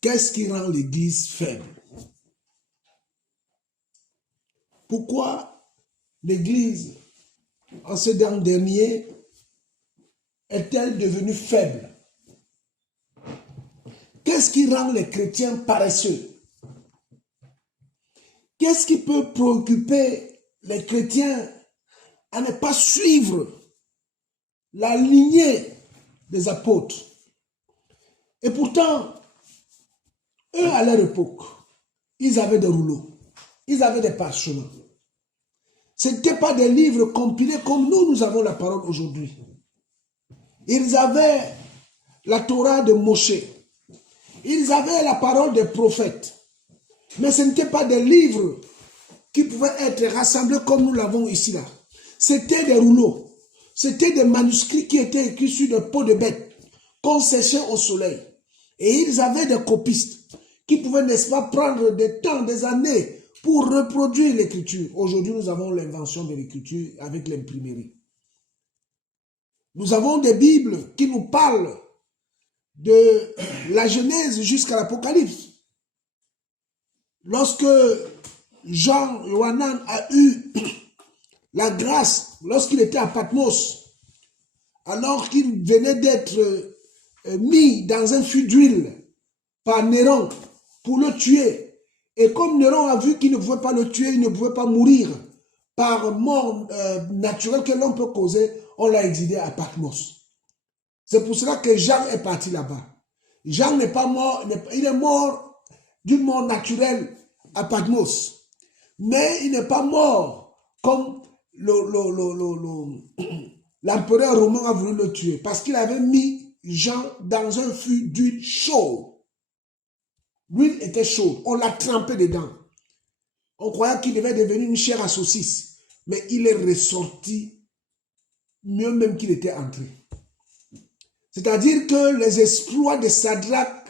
qu'est-ce qui rend l'Église faible? Pourquoi l'Église, en ce dernier, est-elle devenue faible? Qu'est-ce qui rend les chrétiens paresseux? Qu'est-ce qui peut préoccuper les chrétiens à ne pas suivre la lignée des apôtres? Et pourtant, eux, à leur époque, ils avaient des rouleaux, ils avaient des parchemins. Ce n'étaient pas des livres compilés comme nous avons la parole aujourd'hui. Ils avaient la Torah de Moshe. Ils avaient la parole des prophètes. Mais ce n'étaient pas des livres qui pouvaient être rassemblés comme nous l'avons ici là. C'était des rouleaux. C'était des manuscrits qui étaient écrits sur des peaux de bêtes qu'on séchait au soleil. Et ils avaient des copistes qui pouvaient, n'est-ce pas, prendre des temps, des années pour reproduire l'écriture. Aujourd'hui, nous avons l'invention de l'écriture avec l'imprimerie. Nous avons des Bibles qui nous parlent de la Genèse jusqu'à l'Apocalypse. Lorsque Jean Yohanan a eu la grâce, lorsqu'il était à Patmos, alors qu'il venait d'être mis dans un fût d'huile par Néron pour le tuer, et comme Néron a vu qu'il ne pouvait pas le tuer, il ne pouvait pas mourir par mort naturelle que l'on peut causer, on l'a exilé à Patmos. C'est pour cela que Jean est parti là-bas. Jean n'est pas mort, il est mort d'une mort naturelle à Patmos. Mais il n'est pas mort comme l'empereur romain a voulu le tuer. Parce qu'il avait mis Jean dans un fût d'huile chaude. L'huile était chaude. On l'a trempé dedans. On croyait qu'il devait devenir une chair à saucisse. Mais il est ressorti mieux même qu'il était entré. C'est-à-dire que les exploits de Sadrach,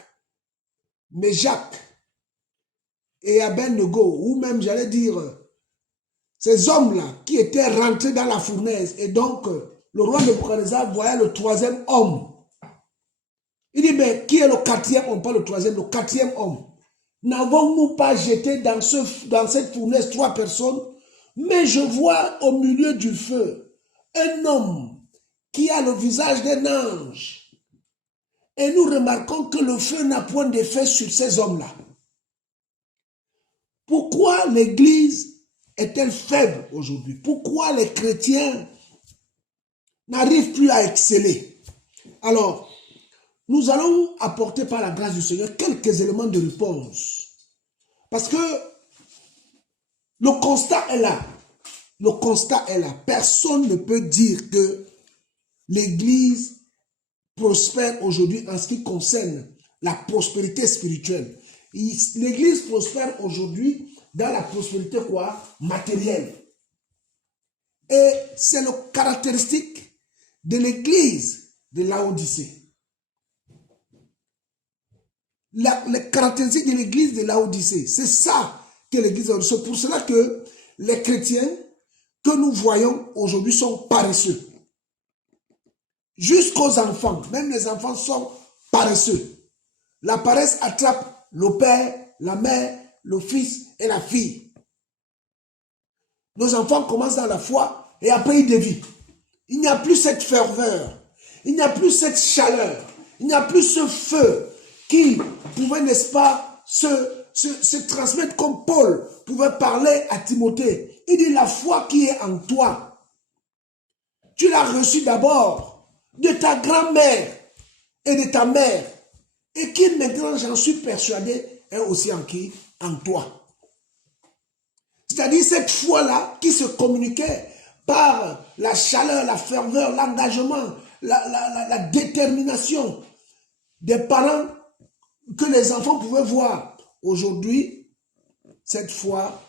Méjach et Abednego, ou même j'allais dire, ces hommes-là qui étaient rentrés dans la fournaise, et donc le roi Nebuchadnezzar voyait le troisième homme. Il dit, mais qui est le quatrième homme, pas le troisième, le quatrième homme? N'avons-nous pas jeté dans cette fournaise 3 personnes? Mais je vois au milieu du feu un homme qui a le visage d'un ange. Et nous remarquons que le feu n'a point d'effet sur ces hommes-là. Pourquoi l'Église est-elle faible aujourd'hui? Pourquoi les chrétiens n'arrivent plus à exceller? Alors, nous allons apporter par la grâce du Seigneur quelques éléments de réponse. Parce que le constat est là. Le constat est là. Personne ne peut dire que l'Église prospère aujourd'hui en ce qui concerne la prospérité spirituelle. L'Église prospère aujourd'hui dans la prospérité quoi? Matérielle. Et c'est la caractéristique de l'Église de Laodicée. Les caractéristiques de l'Église de Laodicée, c'est ça que l'Église a. C'est pour cela que les chrétiens que nous voyons aujourd'hui sont paresseux. Jusqu'aux enfants, même les enfants sont paresseux. La paresse attrape le père, la mère, le fils et la fille. Nos enfants commencent dans la foi et après ils dévient. Il n'y a plus cette ferveur, il n'y a plus cette chaleur, il n'y a plus ce feu qui pouvait, n'est-ce pas, se transmettre comme Paul pouvait parler à Timothée. Il dit, la foi qui est en toi, tu l'as reçue d'abord de ta grand-mère et de ta mère, et qui maintenant, j'en suis persuadé, est aussi en qui? En toi. C'est-à-dire cette foi-là qui se communiquait par la chaleur, la ferveur, l'engagement, la détermination des parents que les enfants pouvaient voir. Aujourd'hui, cette foi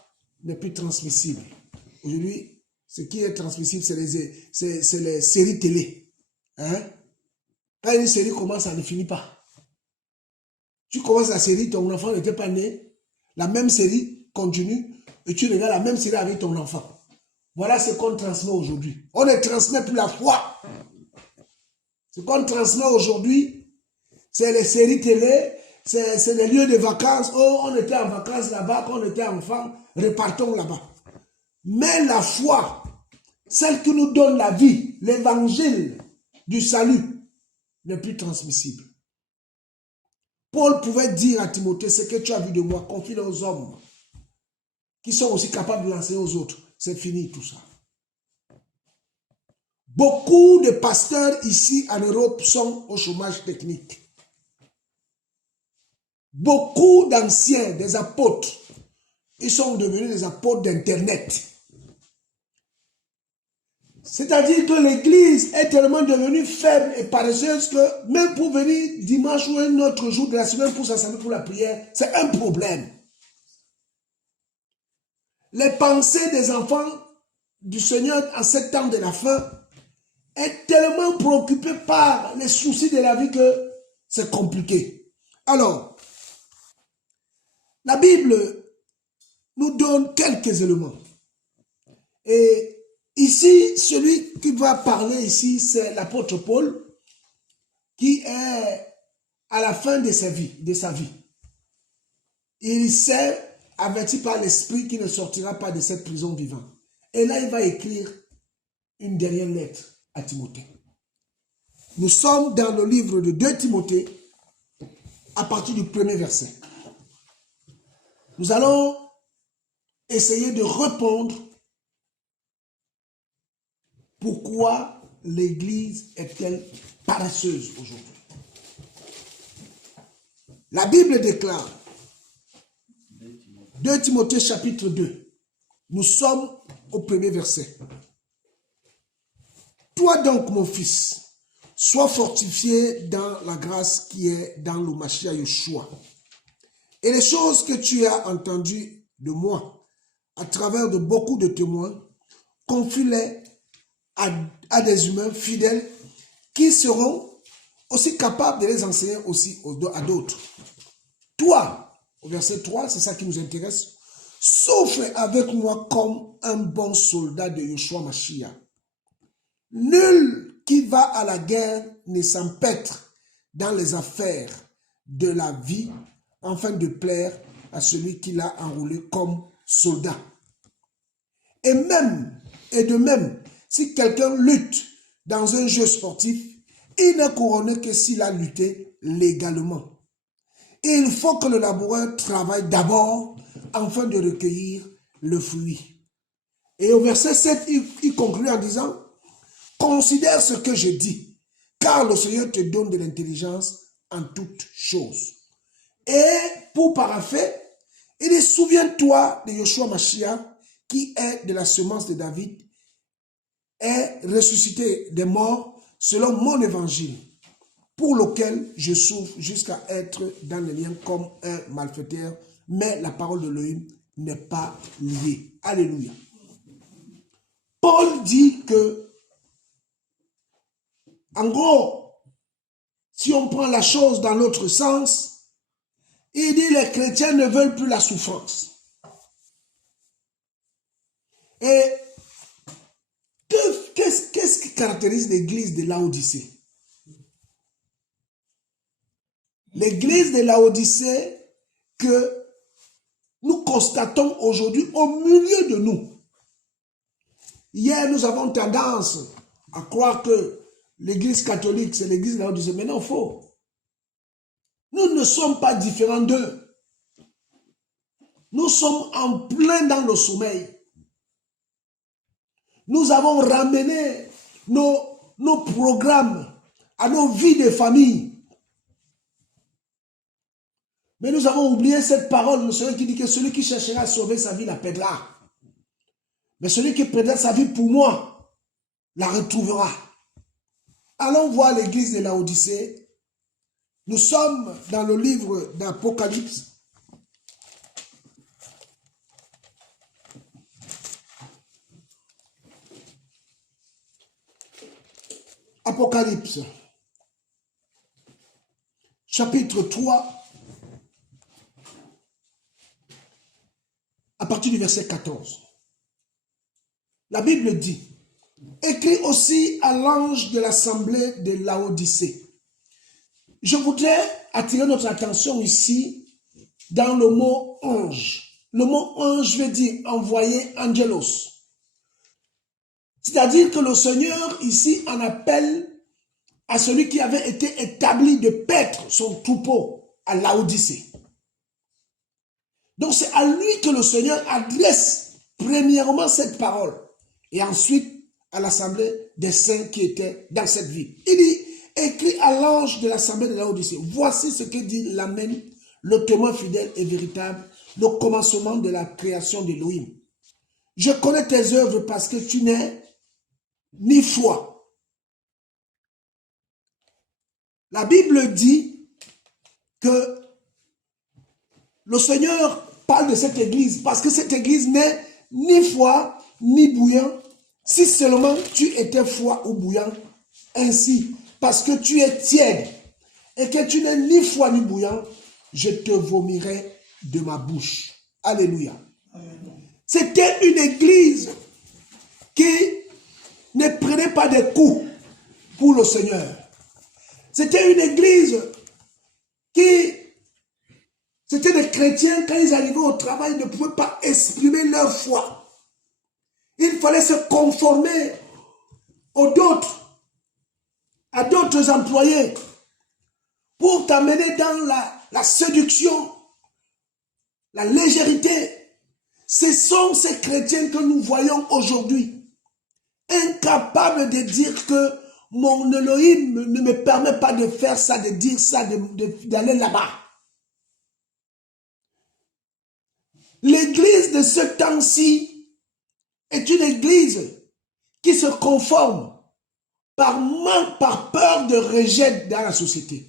n'est plus transmissible. Aujourd'hui, ce qui est transmissible, c'est les séries télé. Hein? Quand une série commence, ça ne finit pas. Tu commences la série, ton enfant n'était pas né, la même série continue, et tu regardes la même série avec ton enfant. Voilà ce qu'on transmet aujourd'hui. On ne transmet plus la foi. Ce qu'on transmet aujourd'hui, c'est les séries télé, c'est les lieux de vacances. Oh, on était en vacances là-bas, quand on était enfant, repartons là-bas. Mais la foi, celle qui nous donne la vie, l'évangile du salut, n'est plus transmissible. Paul pouvait dire à Timothée, ce que tu as vu de moi, confie-le aux hommes qui sont aussi capables de l'enseigner aux autres. C'est fini tout ça. Beaucoup de pasteurs ici en Europe sont au chômage technique. Beaucoup d'anciens, des apôtres, ils sont devenus des apôtres d'Internet. C'est-à-dire que l'église est tellement devenue faible et paresseuse que même pour venir dimanche ou un autre jour de la semaine pour s'assembler pour la prière, c'est un problème. Les pensées des enfants du Seigneur en ces temps de la fin est tellement préoccupé par les soucis de la vie que c'est compliqué. Alors, la Bible nous donne quelques éléments. Et ici, celui qui va parler ici, c'est l'apôtre Paul, qui est à la fin de sa vie. Il s'est averti par l'Esprit qu'il ne sortira pas de cette prison vivante. Et là, il va écrire une dernière lettre à Timothée. Nous sommes dans le livre de 2 Timothée, à partir du premier verset. Nous allons essayer de répondre pourquoi l'Église est-elle paresseuse aujourd'hui. La Bible déclare, 2 Timothée chapitre 2, nous sommes au premier verset. Toi donc, mon fils, sois fortifié dans la grâce qui est dans le Mashiach Yeshua. Et les choses que tu as entendues de moi, à travers de beaucoup de témoins, confie-les à des humains fidèles qui seront aussi capables de les enseigner aussi à d'autres. Toi, au verset 3, c'est ça qui nous intéresse, souffre avec moi comme un bon soldat de Yeshua Mashiach. Nul qui va à la guerre ne s'empêtre dans les affaires de la vie afin de plaire à celui qui l'a enrôlé comme soldat. Et de même, si quelqu'un lutte dans un jeu sportif, il n'est couronné que s'il a lutté légalement. Et il faut que le laboureur travaille d'abord afin de recueillir le fruit. Et au verset 7, il conclut en disant, considère ce que je dis, car le Seigneur te donne de l'intelligence en toutes choses. Et pour parapher, il dit, souviens-toi de Yeshua Mashiach, qui est de la semence de David, est ressuscité des morts selon mon évangile, pour lequel je souffre jusqu'à être dans les liens comme un malfaiteur, mais la parole de l'Élohim n'est pas liée. Alléluia. Paul dit que, en gros, si on prend la chose dans l'autre sens, il dit les chrétiens ne veulent plus la souffrance. Et qu'est-ce qui caractérise l'église de Laodicée? L'église de Laodicée que nous constatons aujourd'hui au milieu de nous. Hier, nous avons tendance à croire que l'église catholique, c'est l'église de Laodicée. Mais non, faux. Nous ne sommes pas différents d'eux. Nous sommes en plein dans le sommeil. Nous avons ramené nos programmes à nos vies de famille. Mais nous avons oublié cette parole de celui qui dit que celui qui cherchera à sauver sa vie la perdra. Mais celui qui perdra sa vie pour moi la retrouvera. Allons voir l'église de Laodicée. Nous sommes dans le livre d'Apocalypse. Apocalypse, chapitre 3, à partir du verset 14. La Bible dit, écrit aussi à l'ange de l'assemblée de Laodicée. Je voudrais attirer notre attention ici dans le mot ange. Le mot ange veut dire envoyé, angelos. C'est-à-dire que le Seigneur ici en appelle à celui qui avait été établi de paître son troupeau à Laodicée. Donc c'est à lui que le Seigneur adresse premièrement cette parole et ensuite à l'assemblée des saints qui étaient dans cette ville. Il dit, écrit à l'ange de l'assemblée de Laodicée, voici ce que dit l'Amen, le témoin fidèle et véritable, le commencement de la création d'Élohim. Je connais tes œuvres parce que tu n'es ni foi. La Bible dit que le Seigneur parle de cette église parce que cette église n'est ni foi ni bouillant. Si seulement tu étais foi ou bouillant, ainsi, parce que tu es tiède et que tu n'es ni foi ni bouillant, je te vomirai de ma bouche. Alléluia. C'était une église qui ne prenait pas de coups pour le Seigneur. C'était une église qui, c'était des chrétiens, quand ils arrivaient au travail, ne pouvaient pas exprimer leur foi. Il fallait se conformer à d'autres employés pour t'amener dans la séduction, la légèreté. Ce sont ces chrétiens que nous voyons aujourd'hui, incapables de dire que mon Elohim ne me permet pas de faire ça, de dire ça, d'aller là-bas. L'église de ce temps-ci est une église qui se conforme par peur de rejet dans la société.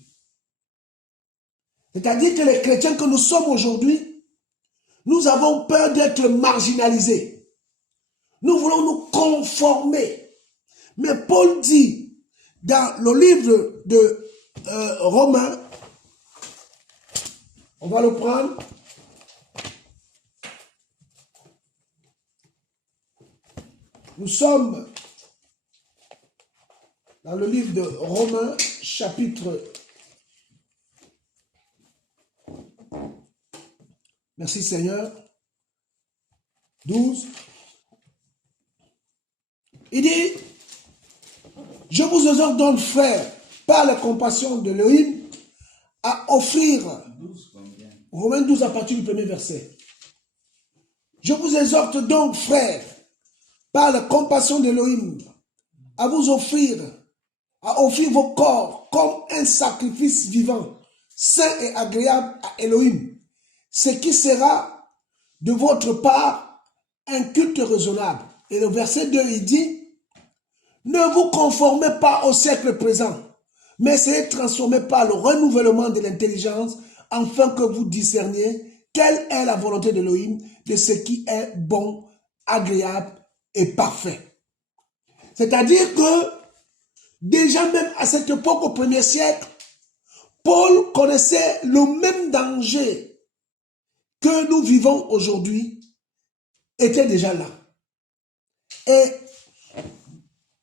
C'est-à-dire que les chrétiens que nous sommes aujourd'hui, nous avons peur d'être marginalisés. Nous voulons nous conformer. Mais Paul dit dans le livre de Romains, on va le prendre. Nous sommes dans le livre de Romains, chapitre... Merci Seigneur. 12. Il dit, je vous exhorte donc, frères, par la compassion de l'Élohim, à offrir... Romains 12 à partir du premier verset. Je vous exhorte donc, frères, par la compassion d'Élohim, à vous offrir vos corps comme un sacrifice vivant, saint et agréable à Élohim, ce qui sera de votre part un culte raisonnable. Et le verset 2, il dit, ne vous conformez pas au siècle présent, mais soyez transformés par le renouvellement de l'intelligence, afin que vous discerniez quelle est la volonté d'Élohim, de ce qui est bon, agréable et parfait. C'est-à-dire que déjà même à cette époque, au 1er siècle, Paul connaissait le même danger que nous vivons aujourd'hui, était déjà là. Et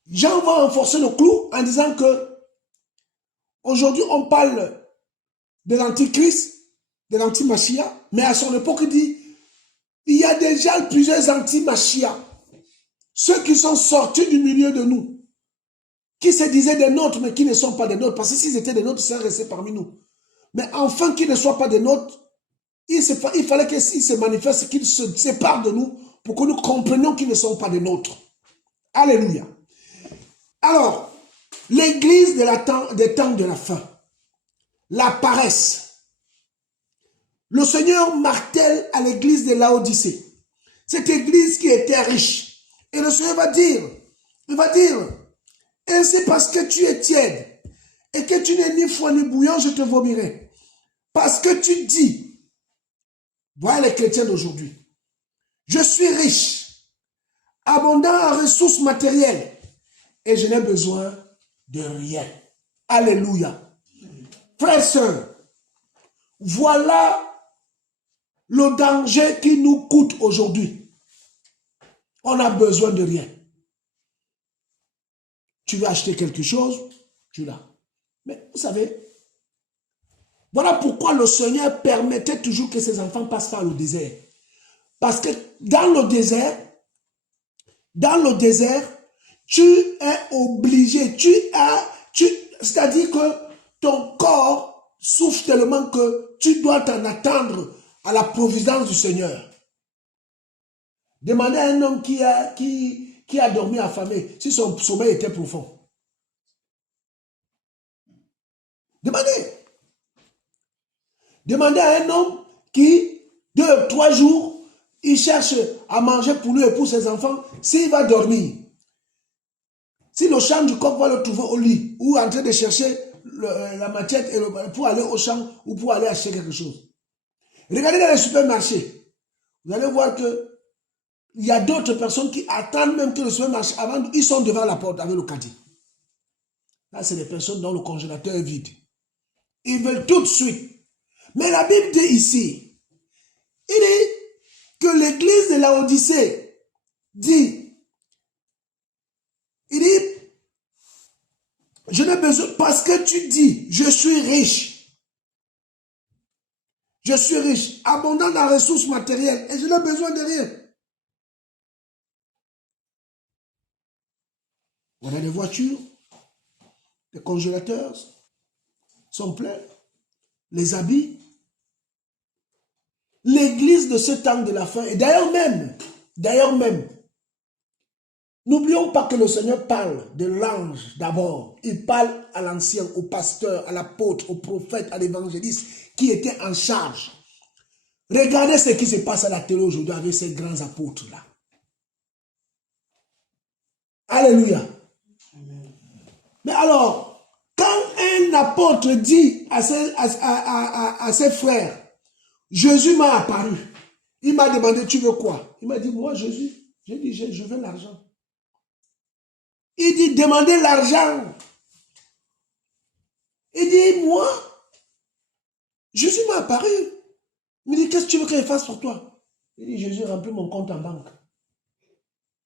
Jean va renforcer le clou en disant que aujourd'hui on parle de l'antichrist, de l'anti-machia, mais à son époque il dit il y a déjà plusieurs anti-machia, ceux qui sont sortis du milieu de nous, qui se disaient des nôtres mais qui ne sont pas des nôtres, parce que s'ils étaient des nôtres, ils seraient restés parmi nous. Mais enfin qu'ils ne soient pas des nôtres, il fallait qu'ils se manifestent, qu'ils se séparent de nous pour que nous comprenions qu'ils ne sont pas des nôtres. Alléluia. Alors, l'église des temps de la fin, la paresse. Le Seigneur martèle à l'église de Laodicée, cette église qui était riche. Et le Seigneur va dire, et c'est parce que tu es tiède et que tu n'es ni froid ni bouillant, je te vomirai. Parce que tu dis, voilà les chrétiens d'aujourd'hui, je suis riche, abondant en ressources matérielles et je n'ai besoin de rien. Alléluia. Frères et sœurs, voilà le danger qui nous coûte aujourd'hui. On n'a besoin de rien. Tu veux acheter quelque chose, tu l'as. Mais vous savez, Voilà pourquoi le Seigneur permettait toujours que ses enfants passent par le désert. Parce que dans le désert, tu es obligé, c'est-à-dire que ton corps souffre tellement que tu dois t'en attendre à la providence du Seigneur. Demandez à un homme qui a dormi affamé si son sommeil était profond. Demandez à un homme qui, 2 ou 3 jours, il cherche à manger pour lui et pour ses enfants, s'il va dormir. Si le champ du coq va le trouver au lit ou en train de chercher la machette pour aller au champ ou pour aller acheter quelque chose. Regardez dans les supermarchés. Vous allez voir que il y a d'autres personnes qui attendent même que le supermarché, avant, ils sont devant la porte avec le caddie. Là, c'est des personnes dont le congélateur est vide. Ils veulent tout de suite. Mais la Bible dit ici, il dit que l'église de Laodicée dit, il dit, je n'ai besoin, parce que tu dis, je suis riche, abondant en ressources matérielles, et je n'ai besoin de rien. On a des voitures, les congélateurs sont pleins, les habits. L'église de ce temps de la fin, et d'ailleurs même, n'oublions pas que le Seigneur parle de l'ange d'abord. Il parle à l'ancien, au pasteur, à l'apôtre, au prophète, à l'évangéliste qui était en charge. Regardez ce qui se passe à la télé aujourd'hui avec ces grands apôtres-là. Alléluia. Mais alors, quand un apôtre dit à ses frères, Jésus m'a apparu, il m'a demandé, tu veux quoi? Il m'a dit, moi Jésus, j'ai dit, je veux l'argent. Il dit, demandez l'argent. Il dit, moi, Jésus m'a apparu. Il me dit, qu'est-ce que tu veux que je fasse pour toi? Il dit, Jésus remplit mon compte en banque.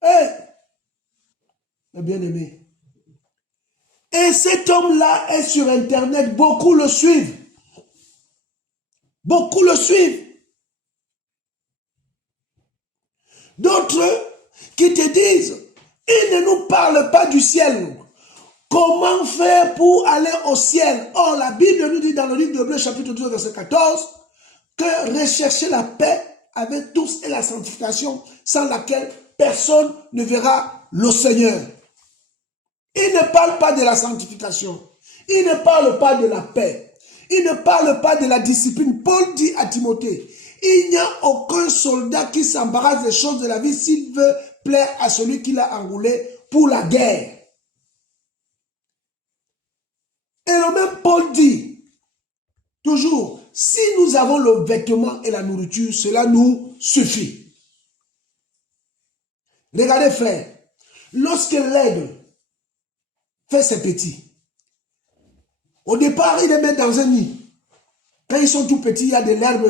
Hé, bien-aimé. Et cet homme-là est sur Internet, beaucoup le suivent. Beaucoup le suivent. D'autres qui te disent, il ne nous parle pas du ciel. Comment faire pour aller au ciel? Or, la Bible nous dit dans le livre de Hébreux, chapitre 12, verset 14, que rechercher la paix avec tous et la sanctification, sans laquelle personne ne verra le Seigneur. Il ne parle pas de la sanctification. Il ne parle pas de la paix. Il ne parle pas de la discipline. Paul dit à Timothée, il n'y a aucun soldat qui s'embarrasse des choses de la vie s'il veut plaire à celui qui l'a enroulé pour la guerre. Et le même Paul dit, toujours, si nous avons le vêtement et la nourriture, cela nous suffit. Regardez frère, lorsque l'aigle fait ses petits, au départ, il les met dans un nid. Quand ils sont tout petits, il y a de l'herbe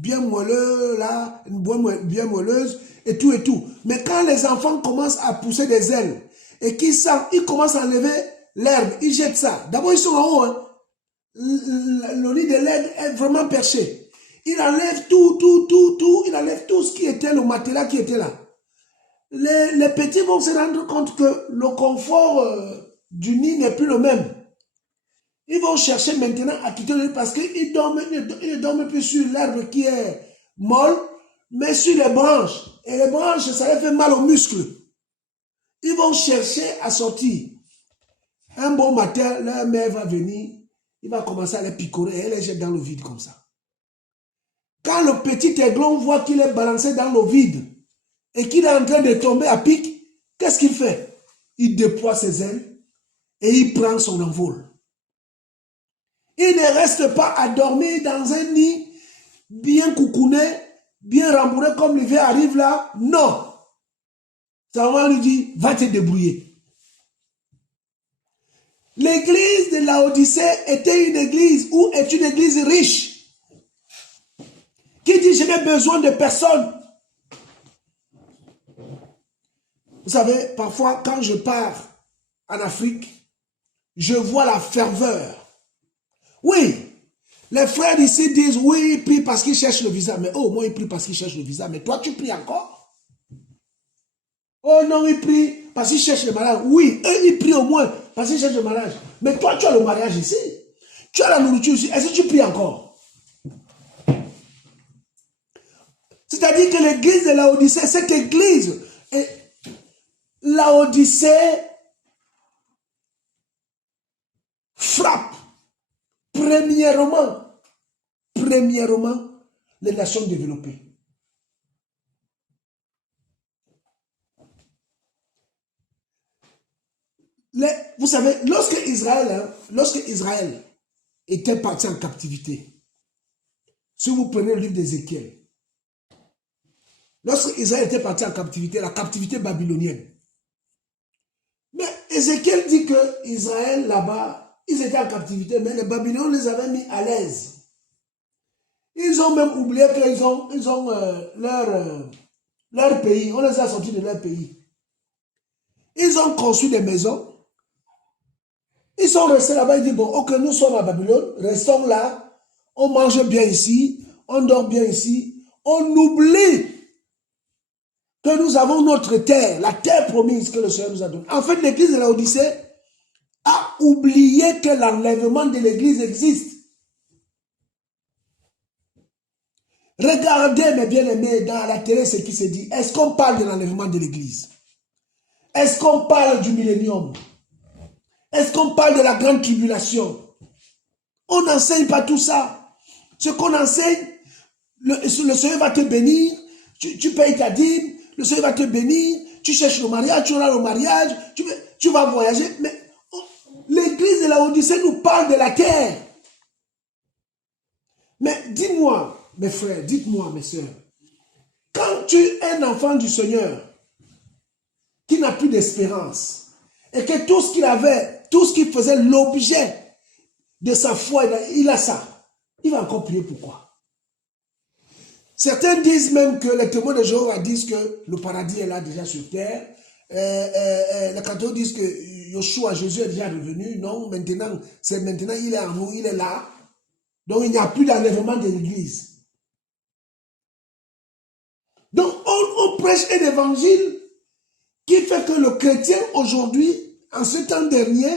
bien moelleuse, là, bien moelleuse, et tout et tout. Mais quand les enfants commencent à pousser des ailes, et qu'ils sentent, ils commencent à enlever l'herbe, ils jettent ça. D'abord, ils sont en haut, hein. Le nid de l'aigle est vraiment perché. Il enlève tout, il enlève tout ce qui était le matelas qui était là. Les petits vont se rendre compte que le confort du nid n'est plus le même. Ils vont chercher maintenant à quitter le nid parce qu'ils ne dorment plus sur l'herbe qui est molle, mais sur les branches. Et les branches, ça leur fait mal aux muscles. Ils vont chercher à sortir. Un bon matin, leur mère va venir, il va commencer à les picorer et elle les jette dans le vide comme ça. Quand le petit aiglon voit qu'il est balancé dans le vide et qu'il est en train de tomber à pic, qu'est-ce qu'il fait? Il déploie ses ailes et il prend son envol. Il ne reste pas à dormir dans un nid bien coucouné, bien rembourré comme l'hiver arrive là. Non. Sa maman lui dit, va te débrouiller. L'église de Laodicée était une église où est une église riche. Qui dit, je n'ai besoin de personne. Vous savez, parfois, quand je pars en Afrique, je vois la ferveur. Oui, Les frères ici disent, oui, ils prient parce qu'ils cherchent le visa. Mais oh, moi, ils prient parce qu'ils cherchent le visa. Mais toi, tu pries encore? Oh non, ils prient parce qu'ils cherchent le mariage. Oui, eux, ils prient au moins parce qu'ils cherchent le mariage. Mais toi, tu as le mariage ici. Tu as la nourriture ici. Est-ce que tu pries encore? C'est-à-dire que l'église de Laodicée, cette église, Laodicée frappe premièrement les nations développées. Vous savez, lorsque Israël était parti en captivité, si vous prenez le livre d'Ézéchiel, lorsque Israël était parti en captivité, la captivité babylonienne, mais Ézéchiel dit que Israël là-bas, ils étaient en captivité, mais les Babyloniens les avaient mis à l'aise. Ils ont même oublié qu'ils ont leur pays, on les a sortis de leur pays. Ils ont construit des maisons. Ils sont restés là-bas, ils disent, bon, ok, nous sommes à Babylone, restons là, on mange bien ici, on dort bien ici, on oublie que nous avons notre terre, la terre promise que le Seigneur nous a donnée. En fait, l'église de Laodicée a oublié que l'enlèvement de l'église existe. Regardez, mes bien-aimés, dans la télé, ce qui se dit. Est-ce qu'on parle de l'enlèvement de l'église? Est-ce qu'on parle du millénium? Est-ce qu'on parle de la grande tribulation? On n'enseigne pas tout ça. Ce qu'on enseigne, le Seigneur va te bénir, tu payes ta dîme, le Seigneur va te bénir, tu cherches le mariage, tu auras le mariage, tu vas voyager. Mais l'église de Laodicée nous parle de la terre. Mais dis-moi, mes frères, dites-moi, mes sœurs, quand tu es un enfant du Seigneur qui n'a plus d'espérance et que tout ce qu'il avait, tout ce qui faisait l'objet de sa foi, il a ça, il va encore prier pourquoi? Certains disent même que les témoins de Jéhovah disent que le paradis est là déjà sur terre. Les catholiques disent que Yeshua, Jésus est déjà revenu. Non, maintenant, il est en nous, il est là. Donc il n'y a plus d'enlèvement de l'église. Donc on prêche un évangile qui fait que le chrétien aujourd'hui, en ce temps dernier,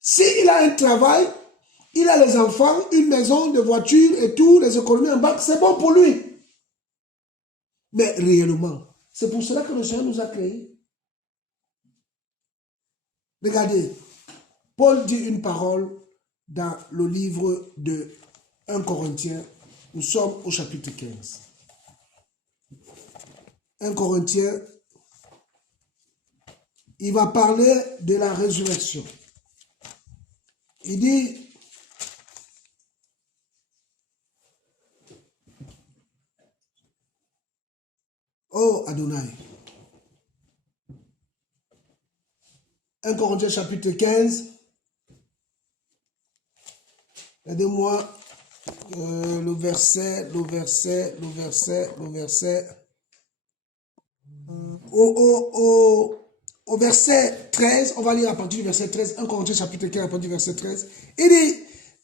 s'il a un travail, il a les enfants, une maison, des voitures et tout, les économies en banque, c'est bon pour lui. Mais réellement, c'est pour cela que le Seigneur nous a créés. Regardez, Paul dit une parole dans le livre de 1 Corinthiens. Nous sommes au chapitre 15. 1 Corinthiens, il va parler de la résurrection. Il dit, oh Adonai, 1 Corinthiens chapitre 15, regardez-moi le verset. Au verset 13, on va lire à partir du verset 13, 1 Corinthiens chapitre 15 à partir du verset 13. Il dit,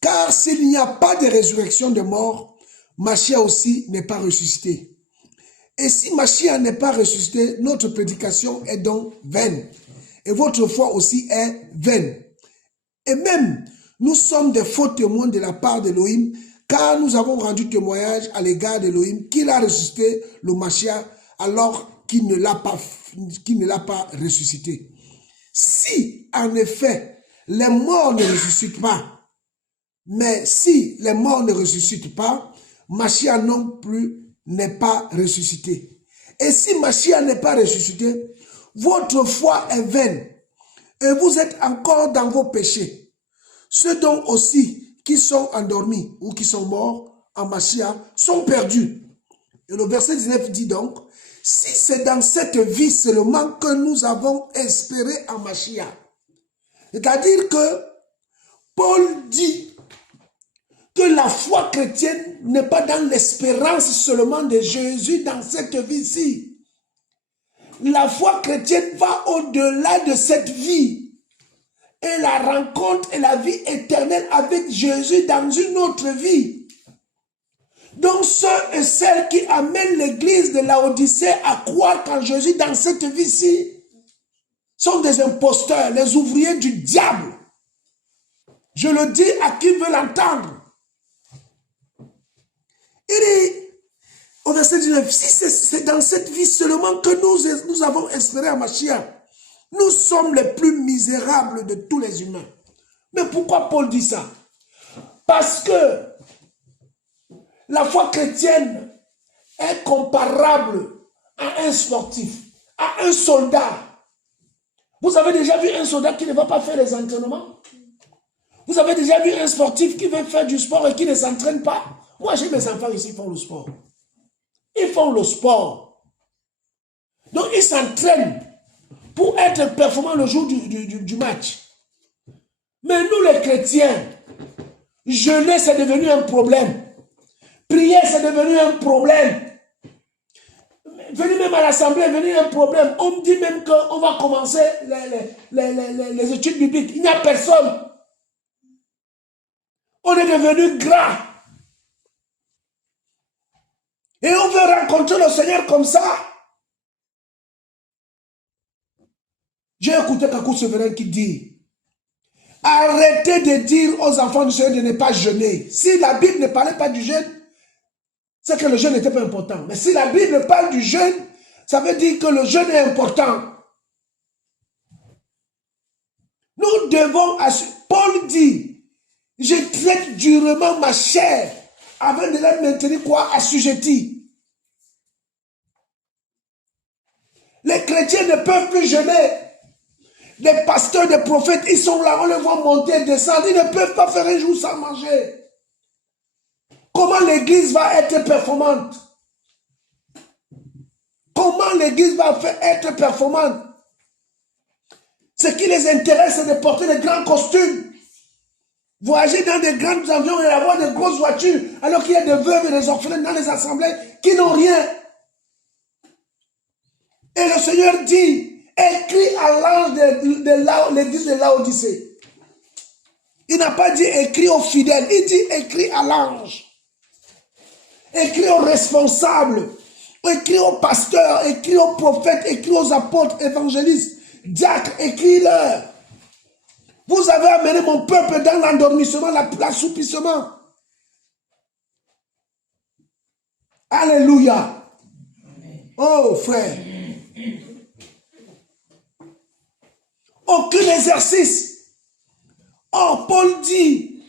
car s'il n'y a pas de résurrection des morts, Machia aussi n'est pas ressuscité. Et si Machia n'est pas ressuscité, notre prédication est donc vaine. Et votre foi aussi est vaine. Et même, nous sommes des faux témoins de la part d'Élohim, car nous avons rendu témoignage à l'égard d'Élohim qu'il a ressuscité le Machia alors qu'il ne l'a pas ressuscité. Si, en effet, les morts ne ressuscitent pas, mais si les morts ne ressuscitent pas, Machia non plus n'est pas ressuscité. Et si Machia n'est pas ressuscité, votre foi est vaine et vous êtes encore dans vos péchés. Ceux dont aussi qui sont endormis ou qui sont morts en Machia sont perdus. Et le verset 19 dit donc, si c'est dans cette vie seulement que nous avons espéré en Machia. C'est-à-dire que Paul dit que la foi chrétienne n'est pas dans l'espérance seulement de Jésus dans cette vie-ci. La foi chrétienne va au-delà de cette vie. et la rencontre et la vie éternelle avec Jésus dans une autre vie. Donc ceux et celles qui amènent l'église de Laodicée à croire qu'en Jésus dans cette vie-ci sont des imposteurs, les ouvriers du diable. Je le dis à qui veut l'entendre. Il dit au verset 19, si c'est dans cette vie seulement que nous avons espéré à Mashiach, nous sommes les plus misérables de tous les humains. Mais pourquoi Paul dit ça? Parce que la foi chrétienne est comparable à un sportif, à un soldat. Vous avez déjà vu un soldat qui ne va pas faire les entraînements? Vous avez déjà vu un sportif qui veut faire du sport et qui ne s'entraîne pas? Moi, j'ai mes enfants ici qui font le sport. Ils font le sport. Donc, ils s'entraînent pour être performants le jour du match. Mais nous, les chrétiens, jeûner, c'est devenu un problème. Prier, c'est devenu un problème. Venir même à l'assemblée, venir un problème. On me dit même qu'on va commencer les études bibliques. Il n'y a personne. On est devenu gras. Et on veut rencontrer le Seigneur comme ça. J'ai écouté Kakou Souverain qui dit, arrêtez de dire aux enfants du Seigneur de ne pas jeûner. Si la Bible ne parlait pas du jeûne, c'est que le jeûne n'était pas important. Mais si la Bible parle du jeûne, ça veut dire que le jeûne est important. Nous devons, Paul dit, je traite durement ma chair avant de la maintenir quoi? Assujettie. Les chrétiens ne peuvent plus jeûner. Les pasteurs, des prophètes, ils sont là, on les voit monter et descendre. Ils ne peuvent pas faire un jour sans manger. Comment l'église va être performante? Comment l'église va être performante? Ce qui les intéresse, c'est de porter des grands costumes. Voyager dans des grands avions et avoir des grosses voitures, alors qu'il y a des veuves et des orphelins dans les assemblées qui n'ont rien. Et le Seigneur dit, écrit à l'ange de l'église de Laodicée. Il n'a pas dit écrit aux fidèles, il dit écrit à l'ange. Écrit aux responsables, écrit aux pasteurs, écrit aux prophètes, écrit aux apôtres, évangélistes, diacres, écris-leur. Vous avez amené mon peuple dans l'endormissement, l'assoupissement. Alléluia. Oh frère. Aucun exercice. Oh, Paul dit,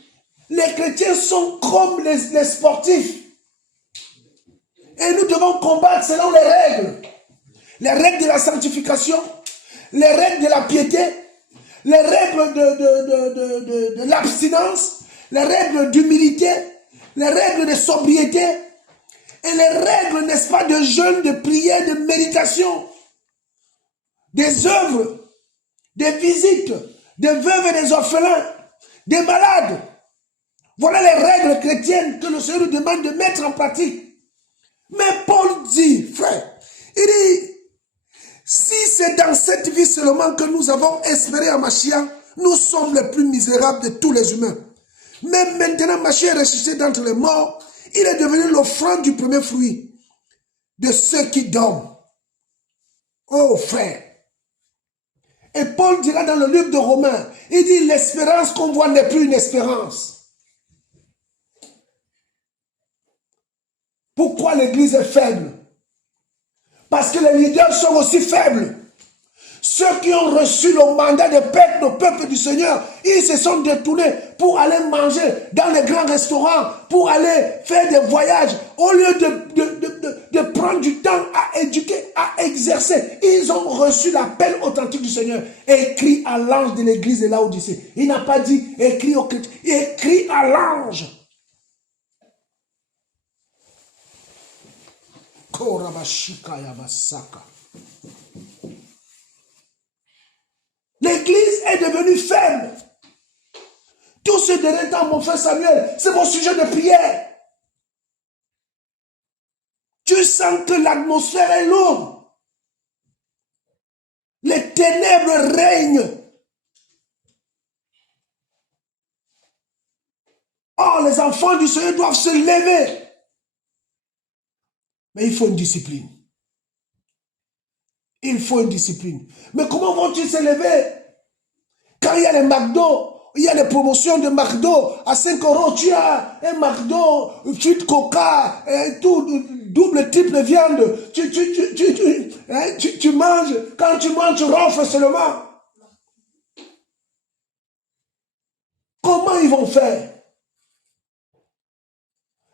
les chrétiens sont comme les sportifs. Et nous devons combattre selon les règles. Les règles de la sanctification, les règles de la piété, les règles de l'abstinence, les règles d'humilité, les règles de sobriété, et les règles, n'est-ce pas, de jeûne, de prière, de méditation, des œuvres, des visites, des veuves et des orphelins, des malades. Voilà les règles chrétiennes que le Seigneur nous demande de mettre en pratique. Mais Paul dit, frère, il dit, si c'est dans cette vie seulement que nous avons espéré à Mashiach, nous sommes les plus misérables de tous les humains. Mais maintenant, Mashiach est ressuscité d'entre les morts, il est devenu l'offrande du premier fruit de ceux qui dorment. Oh frère. Et Paul dira dans le livre de Romains, il dit l'espérance qu'on voit n'est plus une espérance. Pourquoi l'église est faible? Parce que les leaders sont aussi faibles. Ceux qui ont reçu le mandat de paix, le peuple du Seigneur, ils se sont détournés pour aller manger dans les grands restaurants, pour aller faire des voyages. Au lieu de prendre du temps à éduquer, à exercer, ils ont reçu l'appel authentique du Seigneur, écrit à l'ange de l'église de Laodicée. Il n'a pas dit écrit au chrétien, écrit à l'ange. L'église est devenue faible. Tout ce dernier temps, mon frère Samuel, c'est mon sujet de prière. Tu sens que l'atmosphère est lourde. Les ténèbres règnent. Or, les enfants du Seigneur doivent se lever. Mais il faut une discipline. Il faut une discipline. Mais comment vont-ils se lever? Quand il y a les McDo, il y a les promotions de McDo, à 5 €, tu as un McDo, suite coca, tout, double, triple viande. Tu manges, quand tu manges, tu ronfles seulement. Comment ils vont faire?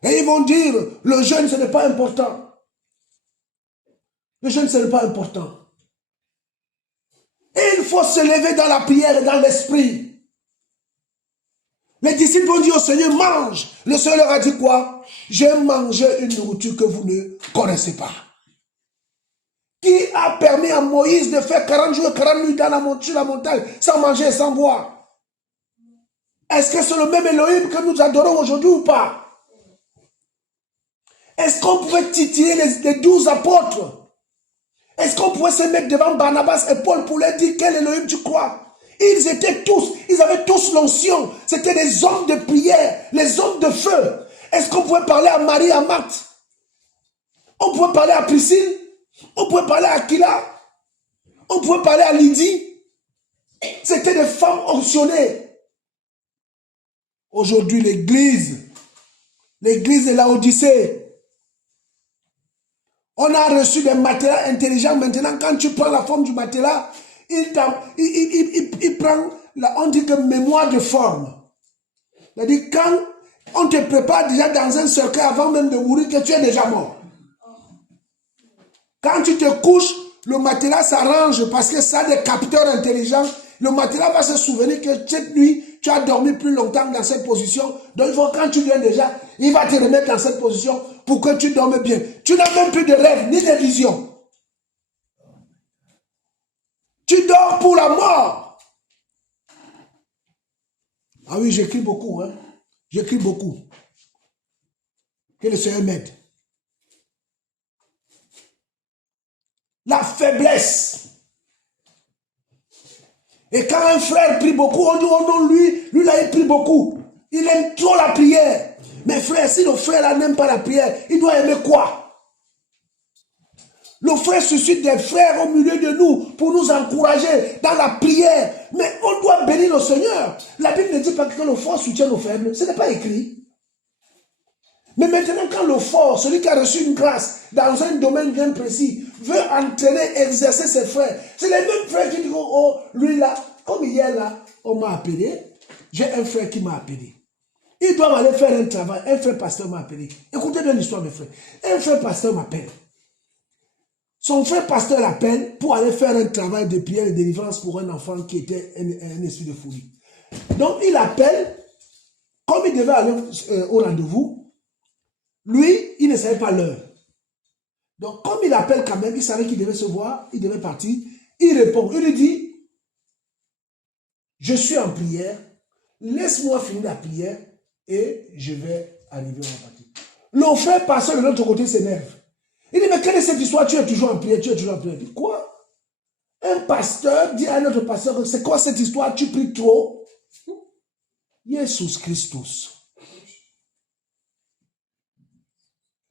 Et ils vont dire, le jeûne, ce n'est pas important. Le jeûne, ce n'est pas important. Et il faut se lever dans la prière et dans l'esprit. Les disciples ont dit au Seigneur, mange. Le Seigneur leur a dit quoi? J'ai mangé une nourriture que vous ne connaissez pas. Qui a permis à Moïse de faire 40 jours et 40 nuits sur la montagne, sans manger et sans boire? Est-ce que c'est le même Elohim que nous adorons aujourd'hui ou pas? Est-ce qu'on pouvait titiller les 12 apôtres? Est-ce qu'on pouvait se mettre devant Barnabas et Paul pour leur dire quel Elohim tu crois? Ils étaient tous, ils avaient tous l'onction. C'était des hommes de prière, les hommes de feu. Est-ce qu'on pouvait parler à Marie, à Marthe? On pouvait parler à Priscille? On pouvait parler à Aquila? On pouvait parler à Lydie? C'était des femmes onctionnées. Aujourd'hui, l'église de Laodicée, on a reçu des matelas intelligents. Maintenant, quand tu prends la forme du matelas, il prend, on dit que mémoire de forme. C'est-à-dire, quand on te prépare déjà dans un cercueil avant même de mourir, que tu es déjà mort. Quand tu te couches, le matelas s'arrange parce que ça a des capteurs intelligents. Le matelas va se souvenir que cette nuit, tu as dormi plus longtemps dans cette position. Donc, il faut, quand tu viens déjà, il va te remettre dans cette position pour que tu dormes bien. Tu n'as même plus de rêve ni de vision. Tu dors pour la mort. Ah oui, j'écris beaucoup, hein. J'écris beaucoup. Que le Seigneur m'aide. La faiblesse. Et quand un frère prie beaucoup, on dit, oh non, lui là, il prie beaucoup. Il aime trop la prière. Mais frère, si le frère là n'aime pas la prière, il doit aimer quoi? Le frère suscite des frères au milieu de nous pour nous encourager dans la prière. Mais on doit bénir le Seigneur. La Bible ne dit pas que le fort soutient le faible. Ce n'est pas écrit. Mais maintenant, quand le fort, celui qui a reçu une grâce dans un domaine bien précis, veut entraîner, exercer ses frères, c'est les mêmes frères qui disent, oh, lui là, comme hier là, on m'a appelé, j'ai un frère qui m'a appelé. Ils doivent aller faire un travail, un frère pasteur m'a appelé. Écoutez bien l'histoire, mes frères. Un frère pasteur m'appelle. Son frère pasteur l'appelle pour aller faire un travail de prière et de délivrance pour un enfant qui était un esprit de folie. Donc, il appelle, comme il devait aller au rendez-vous, lui, il ne savait pas l'heure. Donc, comme il appelle quand même, il savait qu'il devait se voir, il devait partir. Il répond, il lui dit, je suis en prière, laisse-moi finir la prière et je vais arriver au partir. Le frère pasteur de l'autre côté s'énerve. Il dit, mais quelle est cette histoire? Tu es toujours en prière, tu es toujours en prière. Il dit, quoi? Un pasteur dit à un autre pasteur, c'est quoi cette histoire? Tu pries trop? Jesus Christus.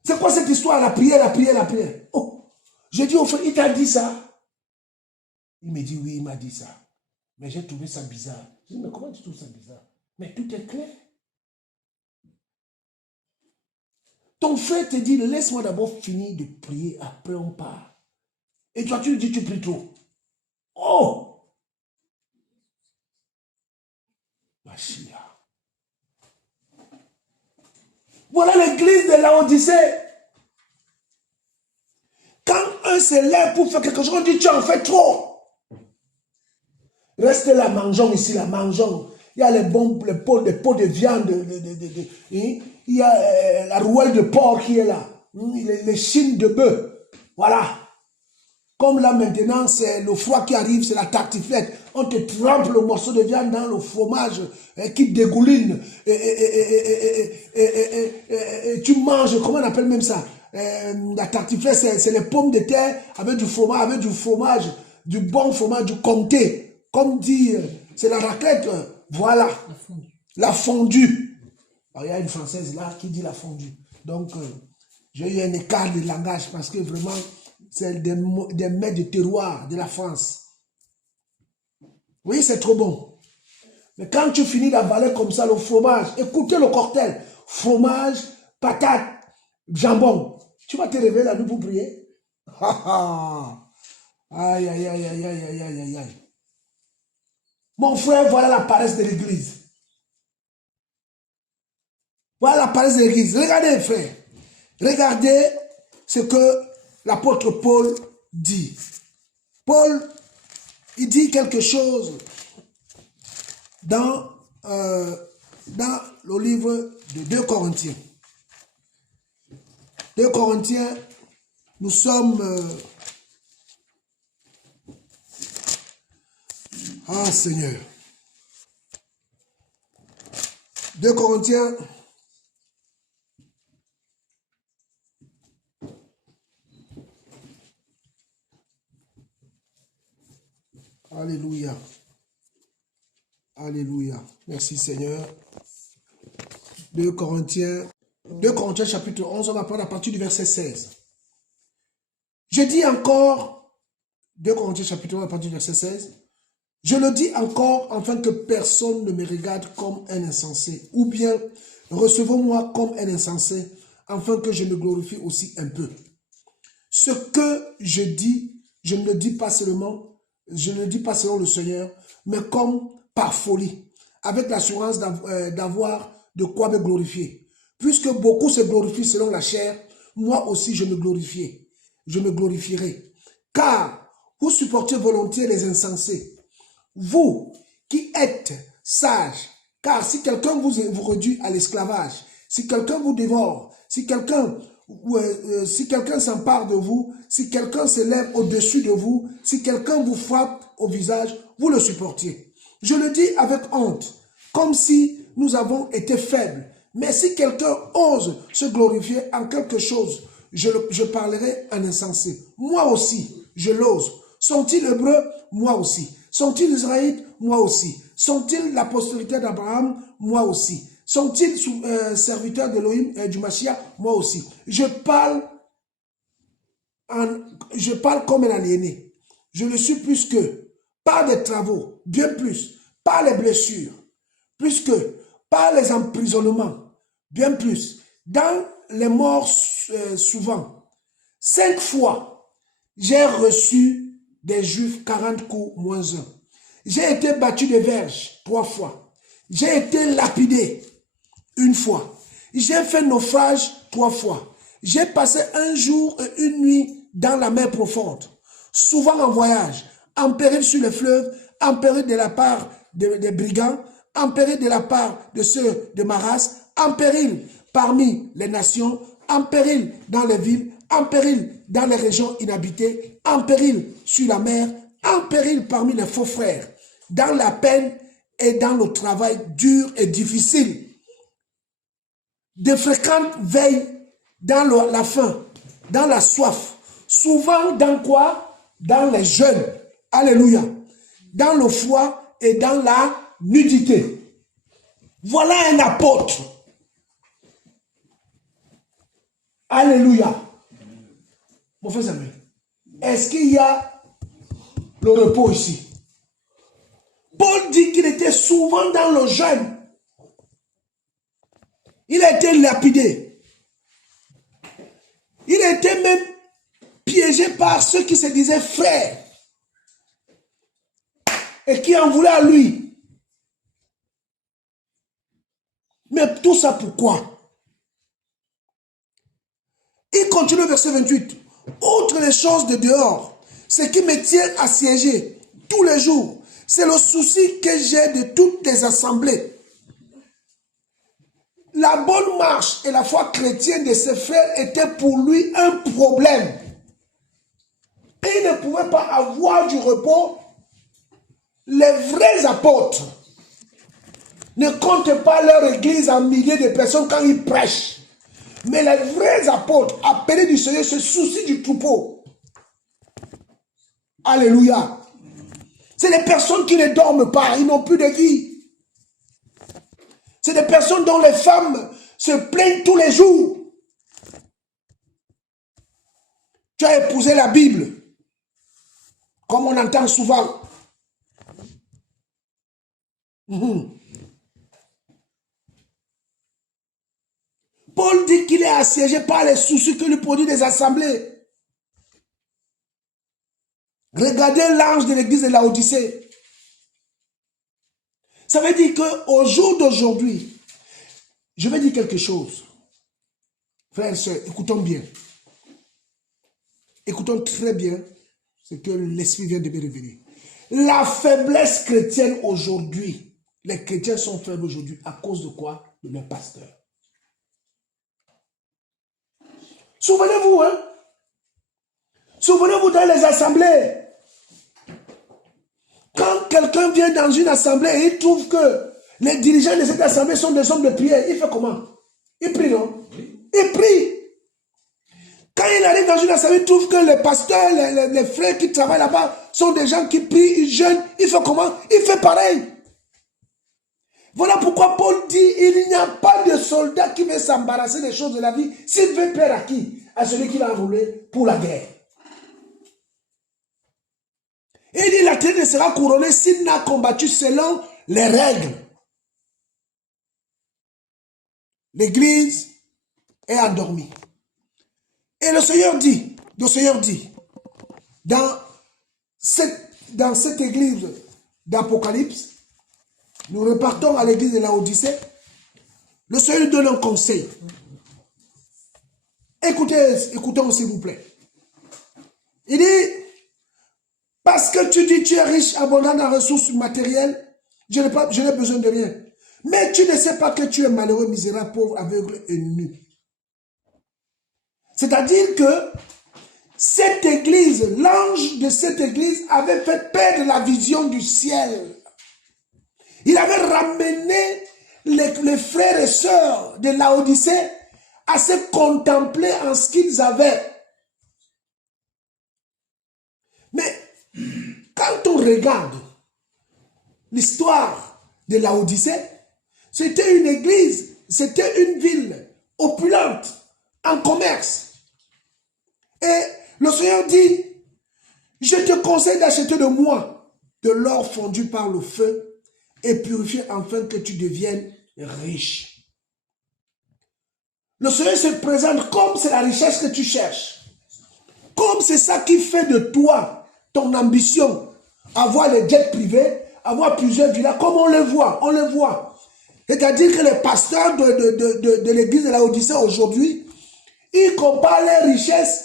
C'est quoi cette histoire? La prière, la prière, la prière. Oh, j'ai dit au frère, il t'a dit ça? Il me dit, oui, il m'a dit ça. Mais j'ai trouvé ça bizarre. Je dis, mais comment tu trouves ça bizarre? Mais tout est clair. Ton frère te dit, laisse-moi d'abord finir de prier, après on part. Et toi, tu lui dis, tu pries trop. Oh! Machia. Voilà l'église de Laodicée. Quand un se lève pour faire quelque chose, on dit, tu en fais trop. Reste là, mangeons ici, là, mangeons. Il y a les pots de viande, il y a la rouelle de porc qui est là, les chines de bœuf. Voilà. Comme là maintenant, c'est le froid qui arrive, c'est la tartiflette. On te trempe le morceau de viande dans le fromage qui dégouline. Et tu manges, comment on appelle même ça? La tartiflette, c'est les pommes de terre avec du fromage, du bon fromage, du comté. Comme dit, c'est la raclette. Voilà. La fondue. Alors, il y a une Française là qui dit la fondue. Donc, j'ai eu un écart de langage parce que vraiment, c'est des mets de terroir de la France. Oui, c'est trop bon. Mais quand tu finis d'avaler comme ça le fromage, écoutez le cocktail, fromage, patate, jambon, tu vas te réveiller la nuit pour prier. Aïe, aïe, aïe, aïe, aïe, aïe, aïe, aïe. Mon frère, voilà la paresse de l'église. Voilà la paresse de l'église. Regardez, frère. Regardez ce que l'apôtre Paul dit. Paul, il dit quelque chose dans le livre de 2 Corinthiens. 2 Corinthiens, nous sommes... ah Seigneur. 2 Corinthiens... Alléluia. Alléluia. Merci Seigneur. 2 Corinthiens chapitre 11, on va prendre à partir du verset 16. Je dis encore, 2 Corinthiens chapitre 11 à partir du verset 16, je le dis encore afin que personne ne me regarde comme un insensé, ou bien recevons-moi comme un insensé, afin que je me glorifie aussi un peu. Ce que je dis, je ne le dis pas seulement, je ne le dis pas selon le Seigneur, mais comme par folie, avec l'assurance d'avoir de quoi me glorifier. Puisque beaucoup se glorifient selon la chair, moi aussi je me glorifierai. Car vous supportez volontiers les insensés. Vous qui êtes sages, car si quelqu'un vous réduit à l'esclavage, si quelqu'un vous dévore, si quelqu'un s'empare de vous, si quelqu'un se lève au-dessus de vous, si quelqu'un vous frappe au visage, vous le supportiez. Je le dis avec honte, comme si nous avons été faibles. Mais si quelqu'un ose se glorifier en quelque chose, je parlerai en insensé. Moi aussi, je l'ose. Sont-ils hébreux? Moi aussi. Sont-ils israélites? Moi aussi. Sont-ils la postérité d'Abraham? Moi aussi. Sont-ils serviteurs d'Élohim et du Mashiach? Moi aussi. Je parle comme un aliéné. Je le suis plus que par des travaux, bien plus, par les blessures, plus que par les emprisonnements, bien plus, dans les morts souvent. 5 fois, j'ai reçu des Juifs 40 coups moins 1. J'ai été battu de verge 3 fois. J'ai été lapidé 1 fois. J'ai fait naufrage 3 fois. J'ai passé 1 jour et 1 nuit dans la mer profonde, souvent en voyage, en péril sur le fleuve, en péril de la part des brigands, en péril de la part de ceux de ma race, en péril parmi les nations, en péril dans les villes, en péril dans les régions inhabitées, en péril sur la mer, en péril parmi les faux frères, dans la peine et dans le travail dur et difficile. De fréquentes veilles dans la faim, dans la soif, souvent dans quoi? Dans les jeûnes. Alléluia. Dans le froid et dans la nudité. Voilà un apôtre. Alléluia. Mon frère Samuel, est-ce qu'il y a le repos ici? Paul dit qu'il était souvent dans le jeûne. Il a été lapidé. Il a été même piégé par ceux qui se disaient frères et qui en voulaient à lui. Mais tout ça pourquoi? Il continue au verset 28. Outre les choses de dehors, ce qui me tient assiégé tous les jours, c'est le souci que j'ai de toutes les assemblées. La bonne marche et la foi chrétienne de ses frères étaient pour lui un problème. Et il ne pouvait pas avoir du repos. Les vrais apôtres ne comptent pas leur église en milliers de personnes quand ils prêchent. Mais les vrais apôtres appelés du Seigneur se soucient du troupeau. Alléluia. C'est les personnes qui ne dorment pas, ils n'ont plus de vie. C'est des personnes dont les femmes se plaignent tous les jours. Tu as épousé la Bible, comme on entend souvent. Paul dit qu'il est assiégé par les soucis que lui produisent des assemblées. Regardez l'ange de l'église de Laodicée. Ça veut dire qu'au jour d'aujourd'hui, je vais dire quelque chose. Frères et sœurs, écoutons bien. Écoutons très bien ce que l'Esprit vient de me révéler. La faiblesse chrétienne aujourd'hui, les chrétiens sont faibles aujourd'hui à cause de quoi? De leurs pasteurs. Souvenez-vous, hein? Souvenez-vous dans les assemblées. Quand quelqu'un vient dans une assemblée et il trouve que les dirigeants de cette assemblée sont des hommes de prière, il fait comment? Il prie, non? Oui. Il prie. Quand il arrive dans une assemblée, il trouve que les pasteurs, les frères qui travaillent là-bas sont des gens qui prient, ils jeûnent. Il fait comment? Il fait pareil. Voilà pourquoi Paul dit, il n'y a pas de soldat qui veut s'embarrasser des choses de la vie. S'il veut plaire à qui? À celui qui l'a enrôlé pour la guerre. Et il dit, la terre ne sera couronnée s'il n'a combattu selon les règles. L'église est endormie. Et le Seigneur dit, dans cette église d'Apocalypse, nous repartons à l'église de Laodicée, le Seigneur nous donne un conseil. Écoutons s'il vous plaît. Il dit, parce que tu dis tu es riche, abondant en ressources matérielles, je n'ai besoin de rien. Mais tu ne sais pas que tu es malheureux, misérable, pauvre, aveugle et nu. C'est-à-dire que cette église, l'ange de cette église avait fait perdre la vision du ciel. Il avait ramené les frères et sœurs de Laodicée à se contempler en ce qu'ils avaient. Mais quand on regarde l'histoire de Laodicée, c'était une église, c'était une ville opulente, en commerce. Et le Seigneur dit, je te conseille d'acheter de moi de l'or fondu par le feu et purifié afin que tu deviennes riche. Le Seigneur se présente comme c'est la richesse que tu cherches. Comme c'est ça qui fait de toi ton ambition. Avoir les jets privés, avoir plusieurs villas, comme on le voit. C'est-à-dire que les pasteurs de l'église de Laodicée aujourd'hui, ils comparent les richesses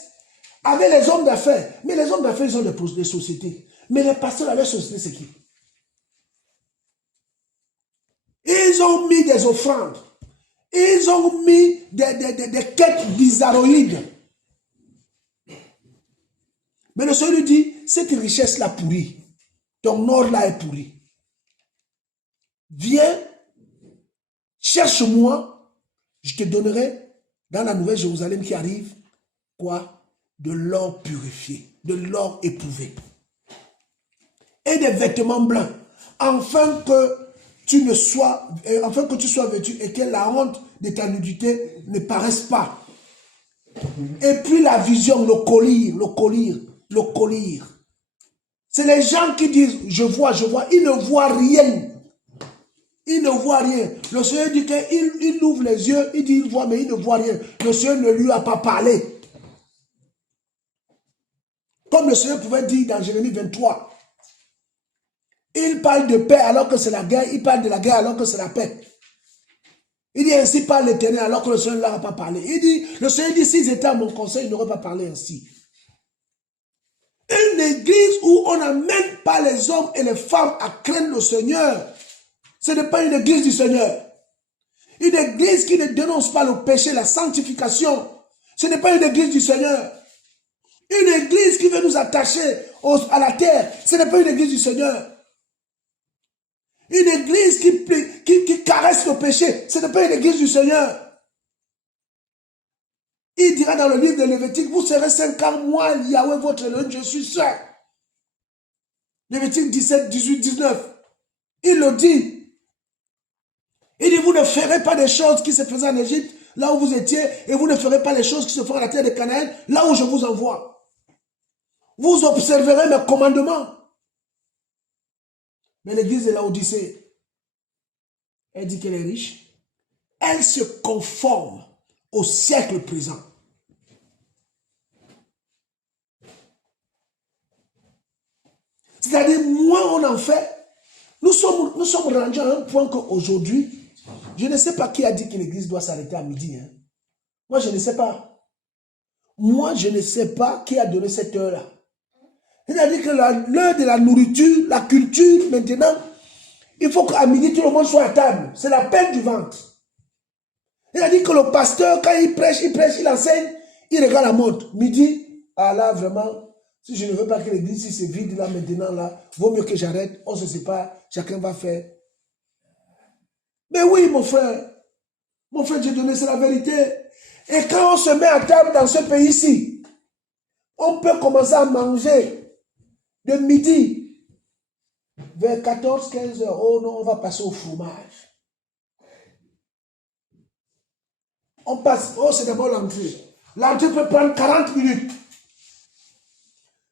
avec les hommes d'affaires. Mais les hommes d'affaires, ils ont des sociétés. Mais les pasteurs avec les sociétés, c'est qui? Ils ont mis des offrandes. Ils ont mis des quêtes bizarroïdes. Mais le Seigneur lui dit, cette richesse-là pourrie, ton or-là est pourri. Viens, cherche-moi, je te donnerai dans la nouvelle Jérusalem qui arrive, quoi? De l'or purifié, de l'or éprouvé. Et des vêtements blancs, afin que tu sois vêtu et que la honte de ta nudité ne paraisse pas. Et puis la vision, le collier. C'est les gens qui disent, je vois, ils ne voient rien. Ils ne voient rien. Le Seigneur dit qu'il ouvre les yeux, il dit il voit, mais il ne voit rien. Le Seigneur ne lui a pas parlé. Comme le Seigneur pouvait dire dans Jérémie 23. Il parle de paix alors que c'est la guerre. Il parle de la guerre alors que c'est la paix. Il dit ainsi parle l'Éternel alors que le Seigneur ne leur a pas parlé. Le Seigneur dit s'ils étaient à mon conseil, ils n'auraient pas parlé ainsi. Une église où on n'amène pas les hommes et les femmes à craindre le Seigneur. Ce n'est pas une église du Seigneur. Une église qui ne dénonce pas le péché, la sanctification. Ce n'est pas une église du Seigneur. Une église qui veut nous attacher à la terre. Ce n'est pas une église du Seigneur. Une église qui caresse le péché. Ce n'est pas une église du Seigneur. Il dira dans le livre de Lévitique, vous serez 5 ans, moi, Yahweh, votre Elohim, je suis seul. Lévitique 17, 18, 19. Il le dit. Il dit, vous ne ferez pas des choses qui se faisaient en Égypte, là où vous étiez, et vous ne ferez pas les choses qui se font à la terre de Canaan, là où je vous envoie. Vous observerez mes commandements. Mais l'église de Laodicée, elle dit qu'elle est riche. Elle se conforme au siècle présent. C'est-à-dire, moins on en fait, nous sommes rendus à un point qu'aujourd'hui, je ne sais pas qui a dit que l'église doit s'arrêter à midi. Hein. Moi, je ne sais pas. Moi, je ne sais pas qui a donné cette heure-là. C'est-à-dire que l'heure de la nourriture, la culture, maintenant, il faut qu'à midi, tout le monde soit à table. C'est la peine du ventre. C'est-à-dire que le pasteur, quand il prêche, il enseigne, il regarde la montre. Midi, ah là, vraiment, si je ne veux pas que l'église se vide là, maintenant, là, vaut mieux que j'arrête, on se sépare, chacun va faire. Mais oui, mon frère, j'ai donné, c'est la vérité. Et quand on se met à table dans ce pays-ci, on peut commencer à manger de midi vers 14, 15 heures. Oh non, on va passer au fromage. On passe, oh c'est d'abord l'entrée. L'entrée peut prendre 40 minutes.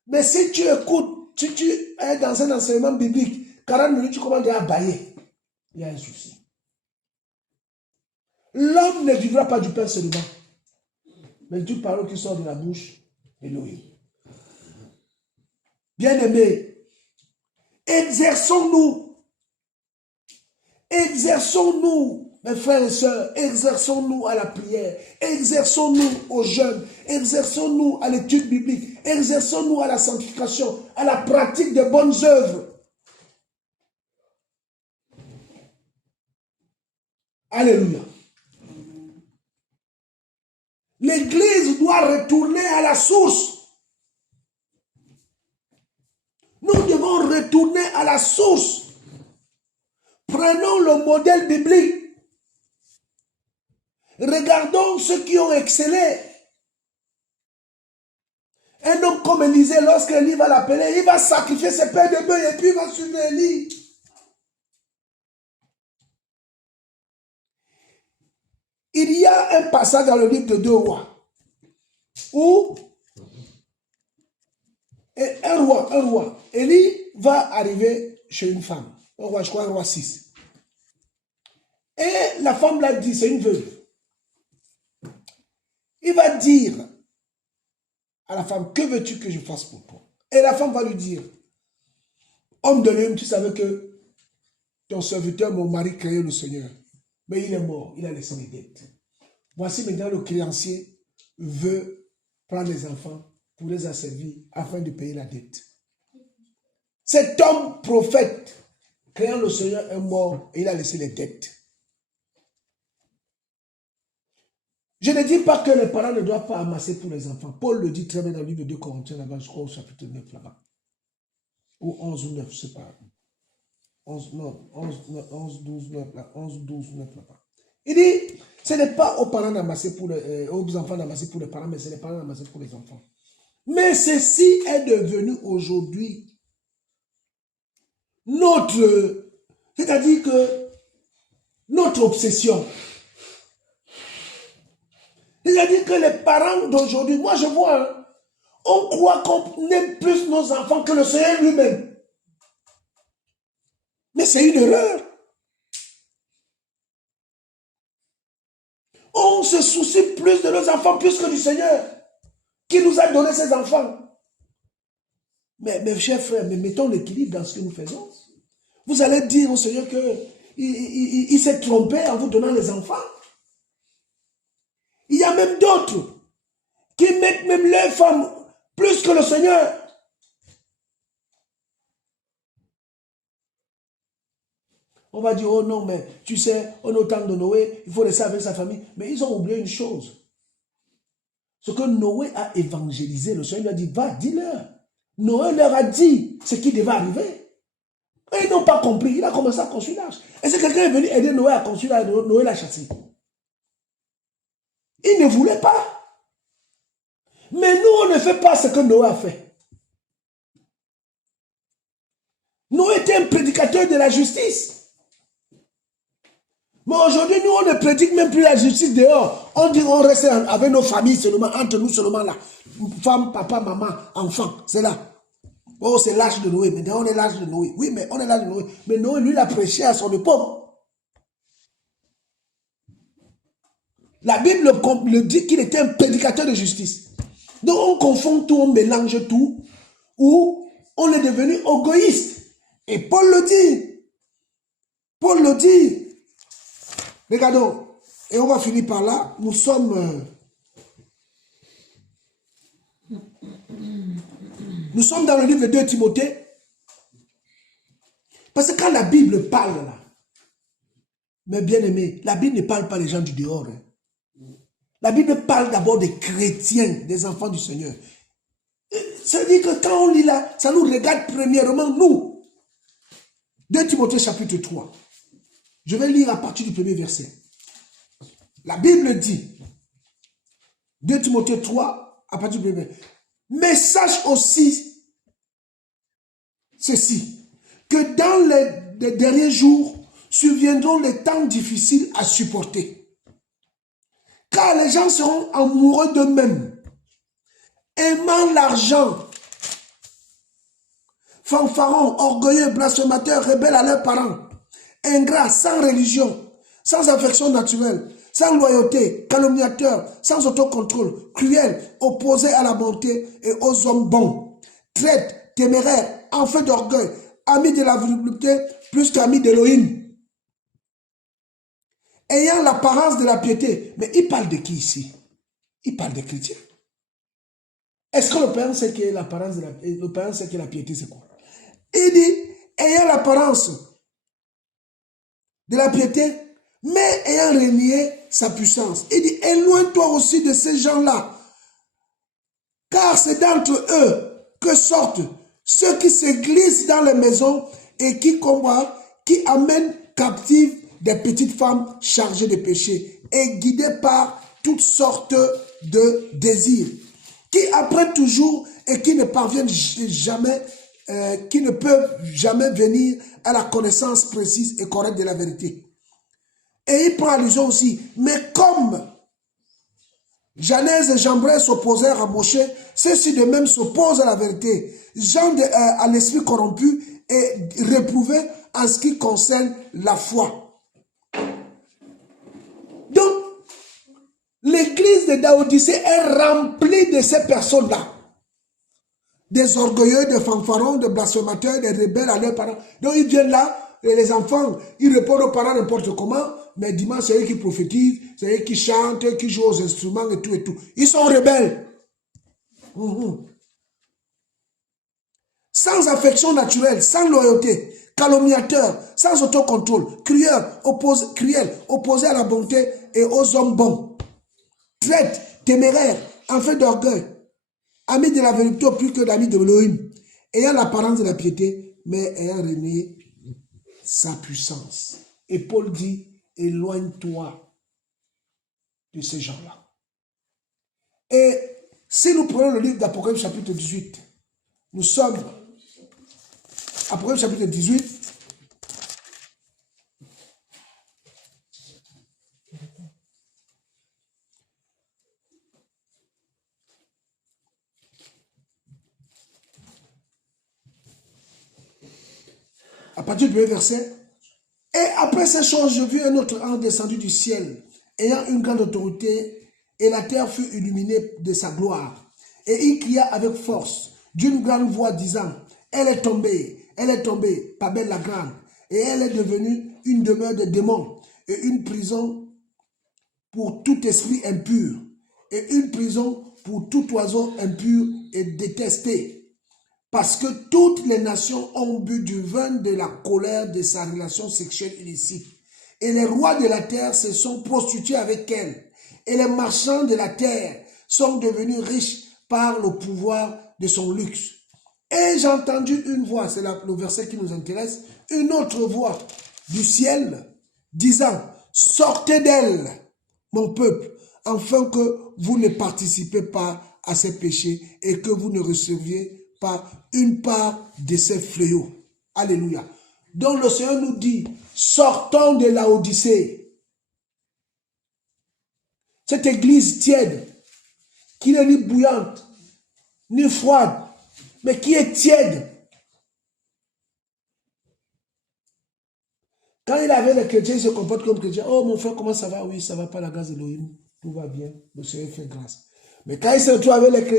Mais si tu écoutes, si tu es dans un enseignement biblique, 40 minutes, tu commences à bailler. Il y a un souci. L'homme ne vivra pas du pain seulement, mais du parole qui sort de la bouche d'Élohim. Bien-aimés, exerçons-nous, mes frères et sœurs, exerçons-nous à la prière, exerçons-nous aux jeunes, exerçons-nous à l'étude biblique, exerçons-nous à la sanctification, à la pratique des bonnes œuvres. Alléluia. L'Église doit retourner à la source. Nous devons retourner à la source. Prenons le modèle biblique. Regardons ceux qui ont excellé. Un homme comme Élisée, lorsque Élie va l'appeler, il va sacrifier ses pains de bœuf et puis il va suivre Élie. Il y a un passage dans le livre de 2 rois où un roi, Élie va arriver chez une femme, un roi, je crois un roi 6. Et la femme l'a dit, c'est une veuve. Il va dire à la femme, que veux-tu que je fasse pour toi? Et la femme va lui dire, homme de l'homme, tu savais que ton serviteur, mon mari, créait le Seigneur. Mais il est mort, il a laissé les dettes. Voici maintenant le créancier veut prendre les enfants pour les asservir afin de payer la dette. Cet homme prophète, créant le Seigneur, est mort et il a laissé les dettes. Je ne dis pas que les parents ne doivent pas amasser pour les enfants. Paul le dit très bien dans le livre de 2 Corinthiens, là-bas, je crois au chapitre 9, là-bas. Ou 11 ou 9, je ne sais pas. 11, 12, 9, là. 11, 12, 9, là-bas. Il dit, ce n'est pas aux parents d'amasser pour aux enfants d'amasser pour les parents, mais c'est les parents d'amasser pour les enfants. Mais ceci est devenu aujourd'hui notre, c'est-à-dire que notre obsession. C'est-à-dire que les parents d'aujourd'hui, moi je vois, hein, on croit qu'on aime plus nos enfants que le Seigneur lui-même. Mais c'est une erreur. On se soucie plus de nos enfants plus que du Seigneur qui nous a donné ses enfants. Mais mes chers frères, mais mettons l'équilibre dans ce que nous faisons. Vous allez dire au Seigneur qu'il s'est trompé en vous donnant les enfants. Il y a même d'autres qui mettent même leurs femmes plus que le Seigneur. On va dire, oh non, mais tu sais, on est au temps de Noé, il faut rester avec sa famille. Mais ils ont oublié une chose. Ce que Noé a évangélisé, le Seigneur lui a dit, va, dis-leur. Noé leur a dit ce qui devait arriver. Et ils n'ont pas compris. Il a commencé à construire l'arche. Et si quelqu'un est venu aider Noé à construire l'arche, Noé l'a chassé. Il ne voulait pas. Mais nous, on ne fait pas ce que Noé a fait. Noé était un prédicateur de la justice. Mais aujourd'hui, nous, on ne prédique même plus la justice dehors. On dit on reste avec nos familles seulement, entre nous seulement là. Femme, papa, maman, enfant, c'est là. Oh, c'est l'âge de Noé. Maintenant, on est l'âge de Noé. Oui, mais on est l'âge de Noé. Mais Noé, lui, il a prêché à son époque. La Bible le dit qu'il était un prédicateur de justice. Donc, on confond tout, on mélange tout, ou on est devenu égoïste. Et Paul le dit. Paul le dit. Regardons. Et on va finir par là. Nous sommes dans le livre de 2 Timothée. Parce que quand la Bible parle là, mes bien-aimés, la Bible ne parle pas des gens du dehors. Hein. La Bible parle d'abord des chrétiens, des enfants du Seigneur. Ça veut dire que quand on lit là, ça nous regarde premièrement nous. 2 Timothée chapitre 3. Je vais lire à partir du premier verset. La Bible dit, 2 Timothée 3, à partir du premier verset. Mais sache aussi ceci, que dans les derniers jours, surviendront les temps difficiles à supporter. Car les gens seront amoureux d'eux-mêmes, aimant l'argent, fanfarons, orgueilleux, blasphémateurs, rebelles à leurs parents, ingrats, sans religion, sans affection naturelle, sans loyauté, calomniateurs, sans autocontrôle, cruels, opposés à la bonté et aux hommes bons, traîtres, téméraires, enfants d'orgueil, amis de la volupté plus qu'amis d'Élohim, ayant l'apparence de la piété. Mais il parle de qui ici? Il parle des chrétiens. Est-ce que le Père sait que l'apparence de le Père sait que la piété c'est quoi? Il dit, ayant l'apparence de la piété, mais ayant renié sa puissance. Il dit, éloigne-toi aussi de ces gens-là, car c'est d'entre eux que sortent ceux qui se glissent dans les maisons et qui combattent, qui amènent captives des petites femmes chargées de péché et guidées par toutes sortes de désirs, qui apprennent toujours et qui ne parviennent jamais, qui ne peuvent jamais venir à la connaissance précise et correcte de la vérité. Et il prend allusion aussi, mais comme Janès et Jambres s'opposèrent à Moshe, ceux-ci de même s'opposent à la vérité. Gens à l'esprit corrompu et réprouvé en ce qui concerne la foi. Donc, l'église de Laodicée est remplie de ces personnes-là. Des orgueilleux, des fanfarons, des blasphémateurs, des rebelles à leurs parents. Donc, ils viennent là, et les enfants, ils répondent aux parents n'importe comment, mais dimanche, c'est eux qui prophétisent, c'est eux qui chantent, qui jouent aux instruments et tout et tout. Ils sont rebelles. Sans affection naturelle, sans loyauté, calomniateurs, sans autocontrôle, cruels, opposés à la bonté et aux hommes bons, traîtres, téméraires, enfants d'orgueil, amis de la vérité plus que d'amis de l'Élohim, ayant l'apparence de la piété, mais ayant renié sa puissance. Et Paul dit, éloigne-toi de ces gens-là. Et si nous prenons le livre d'Apocalypse chapitre 18, nous sommes, Apocalypse chapitre 18, à partir du verset. Et après ces choses, je vis un autre ange descendu du ciel, ayant une grande autorité, et la terre fut illuminée de sa gloire. Et il cria avec force, d'une grande voix, disant, elle est tombée, Babel la grande, et elle est devenue une demeure de démons, et une prison pour tout esprit impur, et une prison pour tout oiseau impur et détesté. Parce que toutes les nations ont bu du vin de la colère de sa relation sexuelle illicite. Et les rois de la terre se sont prostitués avec elle. Et les marchands de la terre sont devenus riches par le pouvoir de son luxe. Et j'ai entendu une voix, c'est le verset qui nous intéresse, une autre voix du ciel disant, sortez d'elle, mon peuple, afin que vous ne participez pas à ces péchés et que vous ne receviez pas une part de ces fléaux. Alléluia. Donc le Seigneur nous dit, sortons de Laodicée. cette église tiède, qui n'est ni bouillante, ni froide, mais qui est tiède. Quand il avait les chrétiens, il se comporte comme chrétien. Oh mon frère, comment ça va? Oui, ça va pas, la grâce d'Élohim. Tout va bien, le Seigneur fait grâce. Mais quand il se retrouve avec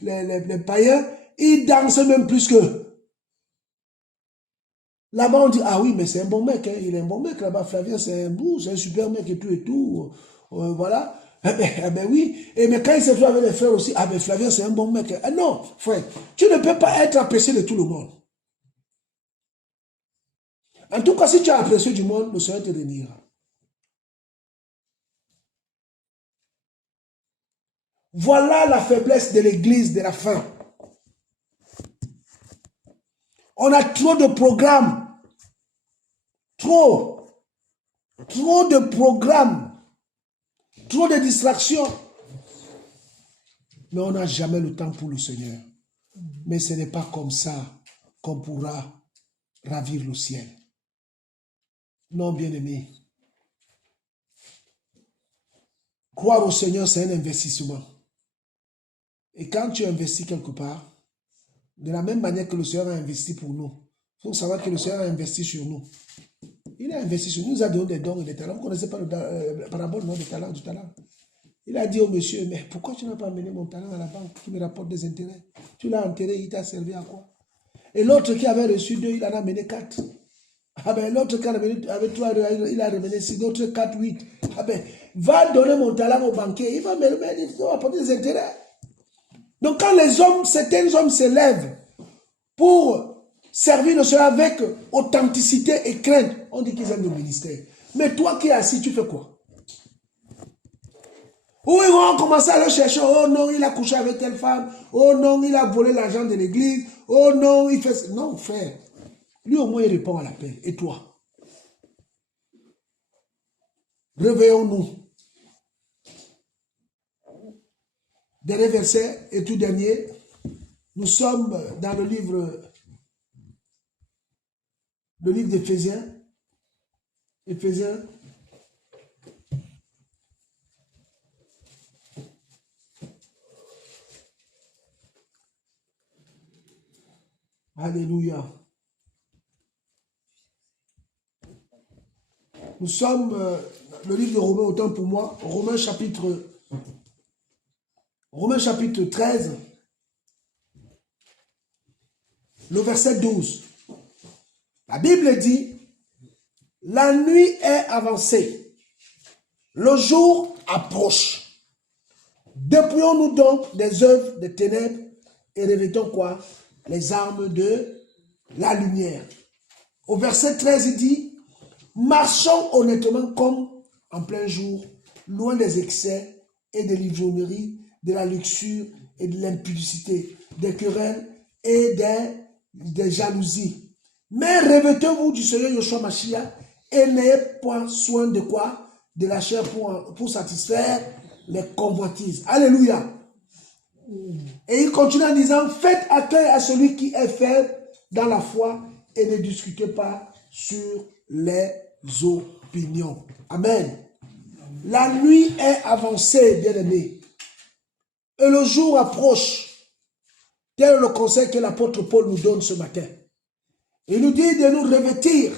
les païens, il danse même plus qu'eux. Là-bas, on dit, ah oui, mais c'est un bon mec, hein. Il est un bon mec là-bas, Flavien, c'est un super mec et tout. Voilà. Ben oui. Mais quand il se trouve avec les frères aussi, ah ben Flavien, c'est un bon mec. Ah non, frère, tu ne peux pas être apprécié de tout le monde. En tout cas, si tu as apprécié du monde, le Seigneur te bénira. Voilà la faiblesse de l'église de la fin. On a trop de programmes. Trop de programmes. Trop de distractions. Mais on n'a jamais le temps pour le Seigneur. Mais ce n'est pas comme ça qu'on pourra ravir le ciel. Non, bien-aimé. Croire au Seigneur, c'est un investissement. Et quand tu investis quelque part, de la même manière que le Seigneur a investi pour nous, il faut savoir que le Seigneur a investi sur nous. Il a investi sur nous, il nous a donné des dons et des talents. Vous ne connaissez pas la parabole du talent, du talent. Il a dit au monsieur, mais pourquoi tu n'as pas amené mon talent à la banque qui me rapporte des intérêts? Tu l'as enterré, il t'a servi à quoi? Et l'autre qui avait reçu 2, il en a amené 4. Ah ben l'autre qui avait 3, il a ramené 6, l'autre 4, 8. Ah ben, va donner mon talent au banquier, il va me rapporter des intérêts. Donc quand certains hommes se lèvent pour servir le Seigneur avec authenticité et crainte, on dit qu'ils aiment le ministère. Mais toi qui es assis, tu fais quoi? Ou ils vont commencer à le chercher. Oh non, il a couché avec telle femme. Oh non, il a volé l'argent de l'église. Oh non, il fait... Non, frère. Lui au moins il répond à l'appel. Et toi? Réveillons-nous. Dernier verset et tout dernier. Nous sommes dans le livre d'Éphésiens. Éphésiens. Alléluia. Nous sommes, le livre de Romains, autant pour moi, Romains chapitre 13, le verset 12. La Bible dit, la nuit est avancée, le jour approche. Dépouillons-nous donc des œuvres des ténèbres et revêtons quoi? Les armes de la lumière. Au verset 13, il dit, marchons honnêtement comme en plein jour, loin des excès et de l'ivrognerie, de la luxure et de l'impudicité, des querelles et des jalousies. Mais revêtez-vous du Seigneur Yeshua Mashiach et n'ayez point soin de quoi? De la chair pour satisfaire les convoitises. Alléluia. Et il continue en disant, faites accueil à celui qui est faible dans la foi et ne discutez pas sur les opinions. Amen. La nuit est avancée, bien-aimés, et le jour approche. Tel est le conseil que l'apôtre Paul nous donne ce matin. Il nous dit de nous revêtir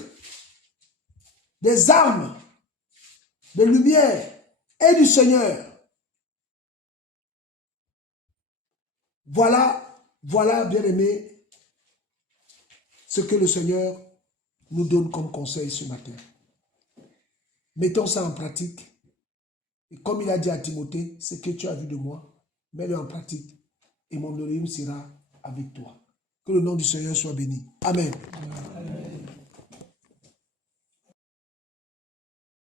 des armes de lumière et du Seigneur. Voilà, bien-aimés, ce que le Seigneur nous donne comme conseil ce matin. Mettons ça en pratique. Et comme il a dit à Timothée, ce que tu as vu de moi, mets-le en pratique. Et mon Elohim sera avec toi. Que le nom du Seigneur soit béni. Amen.